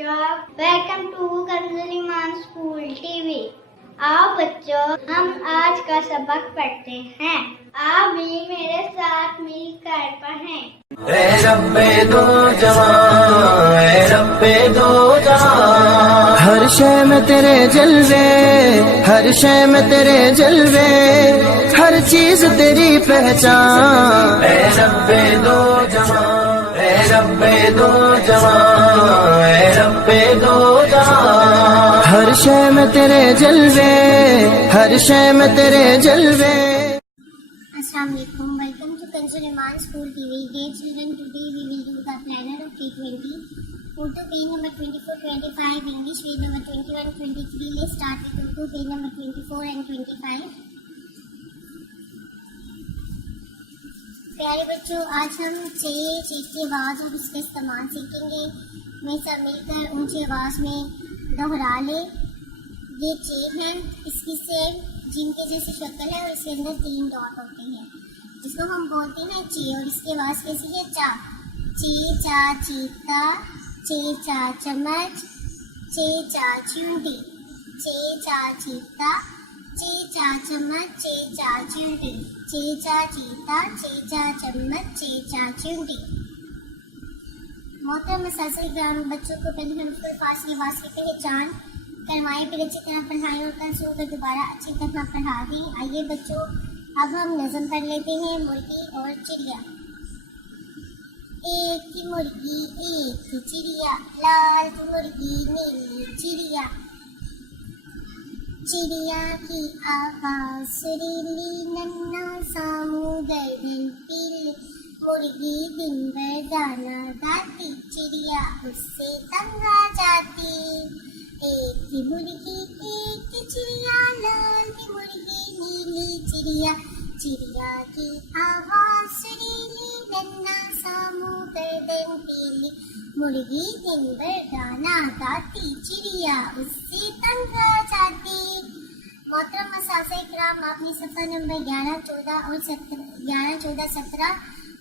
बच्चों, welcome to Kanzul Iman school TV. आओ बच्चों, हम आज का सबक पढ़ते हैं। आप भी मेरे साथ मिलकर पढ़ें। ए रब्बे दो जवां, ए रब्बे दो जवां, हर शय में तेरे जलवे, हर शय में तेरे जलवे, हर चीज तेरी पहचान। ए रब्बे दो जवां, ए रब्बे दो जवां, ए रब्बे दो जवां, हर शय में तेरे जलवे, हर शय में तेरे जलवे। Assalamualaikum. Welcome to Kanzul Iman School TV. Dear children, today we will do the planner of T20. Urdu page number 24-25, English page number 21-23. Let's start with Urdu page number 24 and 25. प्यारे बच्चों, आज हम चे की आवाज़ और उसके इस्तेमाल सीखेंगे। मैं सब मिलकर ऊंची आवाज़ में दोहरा ले। ये चे है, इसकी सेम जिम के जैसी शक्ल है और इसके अंदर 3 डॉट होते हैं, जिसको हम बोलते हैं चे। और इसकी आवाज़ कैसी है? चा। चे चा चीता, चे चा चम्मच, चे चा चूंटी, चे चा चीता, चे चा चम्मच, चे चा चूंटी, चे चा चीता, चे चा चम्मच, चे चा चूंटी। मोहतरम असातिज़ा, बच्चों को पहले हर्फ अल्फाज की आवाज़ की पहचान करवाएं, फिर अच्छी तरह पढ़ाएं और कल सुबह दोबारा अच्छी तरह पढ़ा दें। आइए बच्चों, अब हम नज़म पढ़ लेते हैं। मुर्गी और चिड़िया। एक थी मुर्गी, एक थी चिड़िया, लाल थी मुर्गी, नीली चिड़िया। चिड़िया की आवाज़ सुरीली, नन्हा सामू गर्दन पीली, मुर्गी दिन भर दाना खाती, चिड़िया उससे तंग आ जाती। एक थी मुर्गी, एक थी चिड़िया, लाल थी मुर्गी, नीली चिड़िया। चिड़िया की आवाज़ सुरीली, नन्हा सामू गर्दन पीली, मुर्गी दिन भर दाना खाती, चिड़िया उससे तंग आ जाती। मोहतरम असातिज़ा, आपने सफ़ा नंबर 11, 14 और 17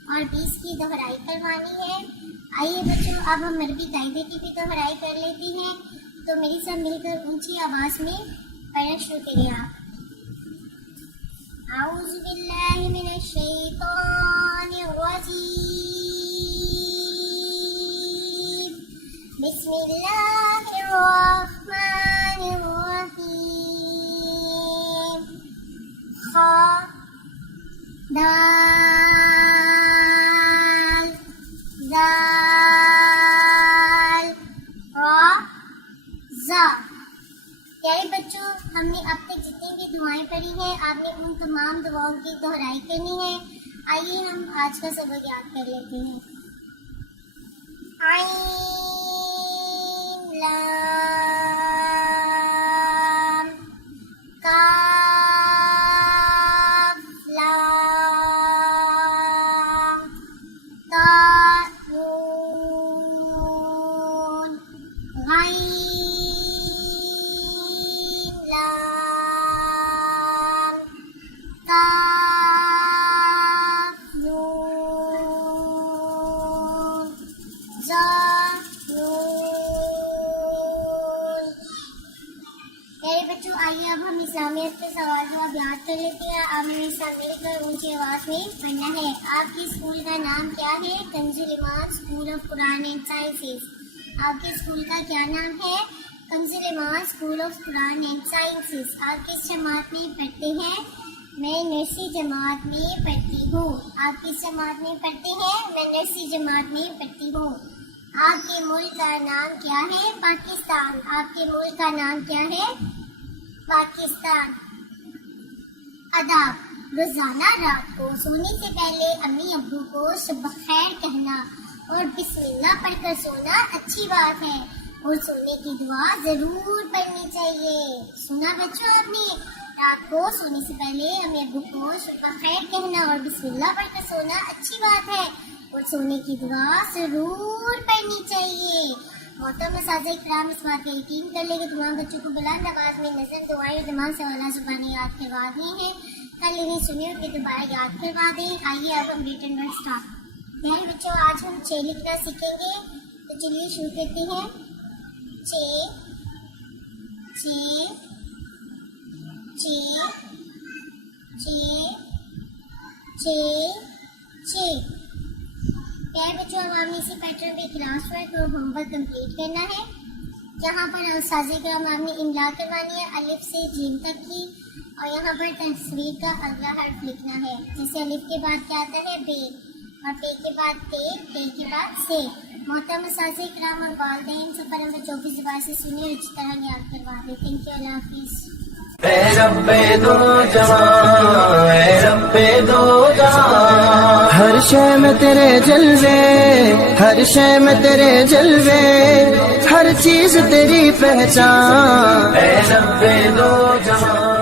और 20 की दोहराई करवानी है। आइए बच्चों, अब हम अरबी कायदे की भी दोहराई कर लेते हैं, तो मेरी सब मिलकर ऊंची आवाज में पढ़ना शुरू करिए आप। आऊज़ु बिल्लाहि मिनश शैतानिर रजीम, बिस्मिल्लाहिर रहमानिर रहीम। खा दाल दाल रा ज़ा। प्यारे बच्चों, हमने अब तक जितनी भी दुआएं पढ़ी हैं, आपने उन तमाम दुआओं की दोहराई करनी है। आइए हम आज का सबक याद कर लेते हैं। आइन लाम काफ लाम ता नून गैन लाम काफ नून ज़ा नून। मेरे बच्चों, आइए अब हम इस्लामियत के सवाल जवाब याद कर लेते हैं। अब हमें सब मिलकर ऊंची आवाज़ में पढ़ना है। आपके स्कूल का नाम क्या है? Kanzul Iman school of Quran and sciences. आपके स्कूल का क्या नाम है? Kanzul Iman school of Quran and sciences. आप किस जमात में पढ़ते हैं? मैं नर्सरी जमात में पढ़ती हूँ। आप किस जमात में पढ़ते हैं? मैं नर्सरी जमात में पढ़ती हूँ। आपके मुल्क का नाम क्या है? पाकिस्तान। आपके मुल्क का नाम क्या है? पाकिस्तान। अदाब। रोजाना रात को सोने से पहले अम्मी अब्बू को सुबह खैर कहना और बिस्मिल्लाह पढ़कर सोना अच्छी बात है, और सोने की दुआ जरूर पढ़नी चाहिए। सुना बच्चों आपने? रात को सोने से पहले अम्मी अब्बू को सुबह खैर कहना और बिस्मिल्लाह पढ़कर सोना अच्छी बात है, और सोने की दुआ जरूर पढ़नी चाहिए। मोहतरम असातिज़ा, इस बात का यकीन कर ले कि तमाम बच्चों को बुलंद आवाज़ में नज़र दुआएं और दिमाग से वाला ज़ुबानी याद करवा दी हैं। कल इन्हें सुने और दोबारा याद करवा दें। आइए अब हम रिटन वर्ड स्टार्ट। प्यारे बच्चों, आज हम 6 लिखना सीखेंगे, तो चलिए शुरू करते हैं। चे चे चे चे चे चे। प्यारे बच्चों, अब हमने इसी पैटर्न पे क्लास वर्क और होमवर्क कंप्लीट करना है। यहाँ पर उस्ताद इकराम आपने इमला करवानी है अलिफ से जीम तक की, और यहाँ पर तस्वीर का अगला हर्फ लिखना है। जैसे अलिफ के बाद क्या आता है बे, और बे के बाद ते के बाद से। मोहतरम उस्ताद इकराम और वालिदैन सफर नंबर 24 दोबारा से सुनिए और अच्छी तरह याद करवा दें। थैंक यू, अल्लाह हाफिज़। ए रब्बे दो जहां, ए रब्बे दो जहां, हर शय में तेरे जलवे, हर शय में तेरे जलवे, हर चीज तेरी पहचान। ए रब्बे दो जहां।